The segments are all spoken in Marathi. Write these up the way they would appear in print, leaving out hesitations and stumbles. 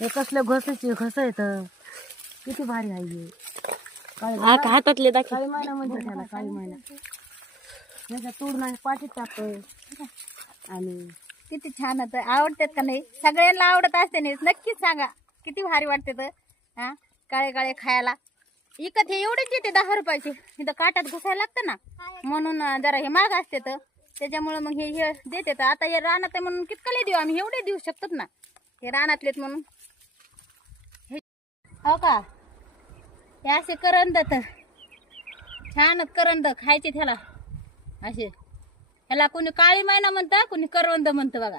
हे कसलं घस येत किती भारी आहे हातातले दाखव. काळी महिना म्हणते त्याला, काळी महिना. ह्याचा तोडून पाठीत टाकतोय आणि किती छान होतं. आवडतात का नाही? सगळ्यांना आवडत असते नाही, नक्कीच सांगा किती भारी वाटते तर. हा, काळे काळे खायला. इकत हे एवढेच येते 10 रुपयाचे. इथं काटात घुसायला लागतं ना, म्हणून जरा हे महाग असते तर त्याच्यामुळे मग हे देते. तर आता हे रानात आहे म्हणून कितकले देऊ आम्ही, एवढे देऊ शकतात ना, हे रानातलेत म्हणून. हो का, हे असे करंद तर छानच करंद खायचे त्याला असे. ह्याला कोणी काळी महिना म्हणतं, कोणी करवंद म्हणतं बघा.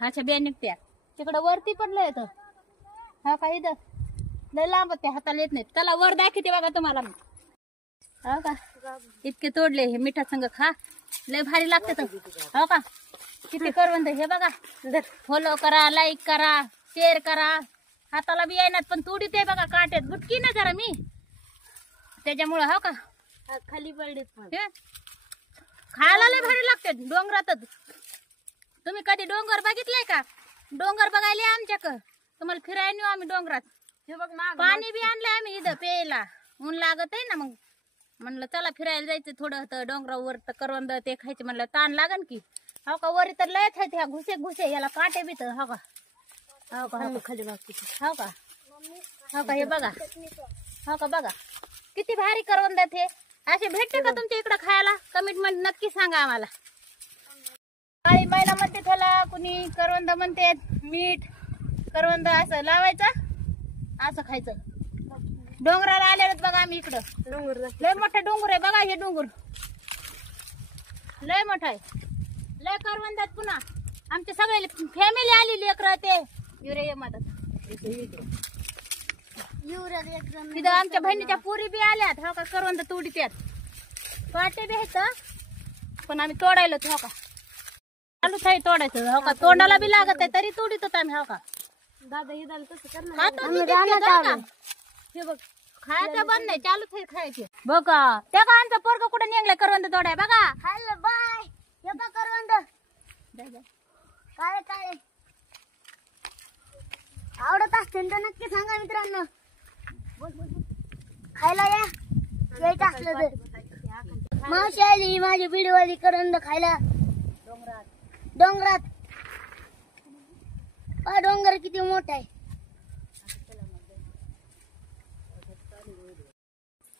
अशा बिया निघत्या. तिकडं वरती पडलं येतं. हो का, इथं लय लांब ते हाताला येत नाही. त्याला वर दाखवते बघा तुम्हाला. हो का, इतके तोडले. हे मिठा संग खा, लय भारी लागते तर. हो का, किती करवंद. हे बघा, फॉलो करा, लाईक करा, शेअर करा. हाताला बी येणार पण तुडी ते बघा काट्यात बुटकी ना जरा मी त्याच्यामुळं. हो का, खाली पडले खायला लय भारी लागते डोंगरातच. तुम्ही कधी डोंगर बघितलंय का? डोंगर बघायला आमच्याकडं, तुम्हाला फिरायला नेऊ आम्ही डोंगरात. हे बघ ना, पाणी बी आणलंय आम्ही इथं प्यायला. ऊन लागत आहे ना, मग म्हणलं चला फिरायला जायचं थोडं. तर डोंगरावर तर करवंद ते खायचे म्हणलं, ताण लागन की. हो का, वरी तर लयच आहेत ह्या घुसे याला काटे बी तर. हो का, हो का, खाली बाकी. हो का, हो का, हे बघा. हो का, बघा किती भारी करवंद आहेत हे. असे भेटते का तुमच्या इकडं खायला? कमेंटमध्ये नक्की सांगा आम्हाला. काळी महिना म्हणते त्याला, कुणी करवंद म्हणते. मीठ करवंद असं लावायचं, असं खायचं. डोंगराला आलेलं बघा आम्ही इकडं. डोंगर लय मोठा डोंगर आहे बघा. हे डोंगर लय मोठा आहे, लय करवंदात. पुन्हा आमचे सगळे फॅमिली आली, लेकरं ते युरिया मदत. तिथं आमच्या बहिणीच्या पुरी बी आल्यात. हो का, करवंद तोडीत्यात. काटे बी आहेत पण आम्ही तोडायला. हो का, चालूच आहे तोडायचं. हो का, तोंडाला बी लागत आहे तरी तोडीत होत आम्ही. हो का, दादा हे दाल कसं करणार? हे बघ, खायचं बंद नाही, चालूच आहे खायचे. बघा त्या का आमचा पोरगा कुठे निघलाय करवंद तोडाय बघा. हॅलो बाय, हे बघ करवंद काय काय आवडत असतील तर नक्की सांगा मित्रांनो. खायला या, यायचं असलं तर. मावशी आली माझी बिडवाली करवंद खायला डोंगरात. डोंगर किती मोठा आहे.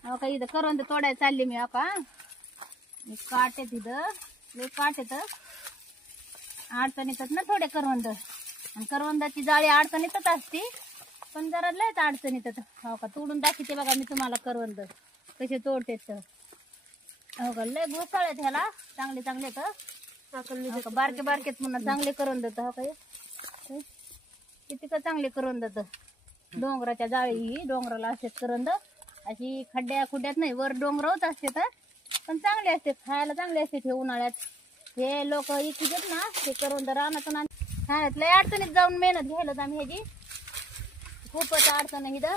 हो का, इथं करवंद तोडायला चालली मी. हो का, काटे तिथं लय काटे तर अडचण येतात ना थोडे करवंद. आणि करवंदाची जाळी अडचण येतच असते, पण जरा लयच अडचण येतात. हो का, तोडून दाखवते बघा मी तुम्हाला करवंद कसे तोडते तर. हो का, लय घोसाळ आहेत ह्याला, चांगले चांगले तर. बारके बारकेत पुन्हा चांगले करवंद. हो का, किती का चांगले करवंद तर. डोंगराच्या जाळी ही डोंगराला असते करवंद. अशी खड्ड्या खुड्ड्यात नाही, वर डोंगर होत असते तर, पण चांगले असते खायला, चांगले असते हे उन्हाळ्यात. हे लोक इकडे ना ते करवंद रानातून आणतात. लय अडचणीत जाऊन मेहनत घ्यायला आम्ही ह्याची. खूपच अडचण आहे इथं,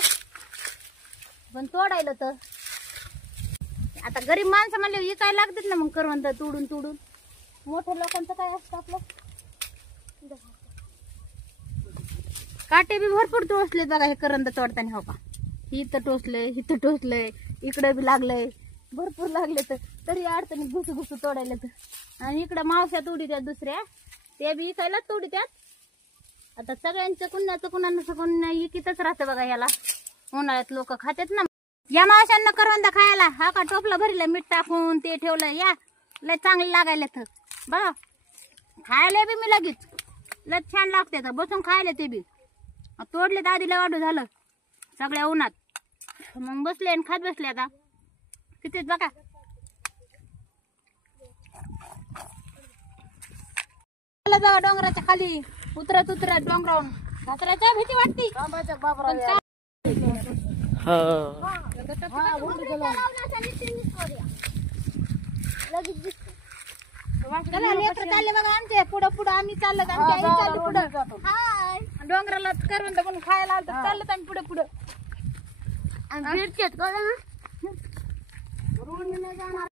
पण तोडायला तर. आता गरीब माणसं म्हणले विकायला लागतात ना मग करवंद तोडून तोडून. मोठ्या लोकांचं काय असतं आपलं. काटे बी भरपूर टोचले बघा हे करवंद तोडताना. हो का, इथं टोचलंय, इथं टोचलंय, इकडे बी लागलंय, भरपूर लागले तर तरी अडचणीत घुसू घुसू तोडायला तर. आणि इकडं मावश्या तोडीत्यात दुसऱ्या, ते बी इकायला तोडीत्यात. आता सगळ्यांचं कुणाचं कुणाला इकीतच राहतं बघा ह्याला. उन्हाळ्यात लोक खातात ना. या मावशांना करवंद खायला. हा का, टोपलं भरलं मीठ टाकून ते ठेवलं. या लय चांगले लागायला तर बघा. खायला बी मी लगेच लय छान लागते तर. बसून खायला ते बी तोडले तर आधी लय वाढू झालं सगळ्या उन्हात. मग बसले आणि खात बसले. आता कितीच बघा. जाऊ डोंगराच्या खाली उतरत उतरत डोंगरावरून घसरायच्या भीती वाटती. चालले बघा आमचे पुढं पुढं. आम्ही चाललो, आमची आई चालली पुढं. हाय, डोंगराला करवंद म्हणून खायला आलं तर चाललं आम्ही पुढं पुढं.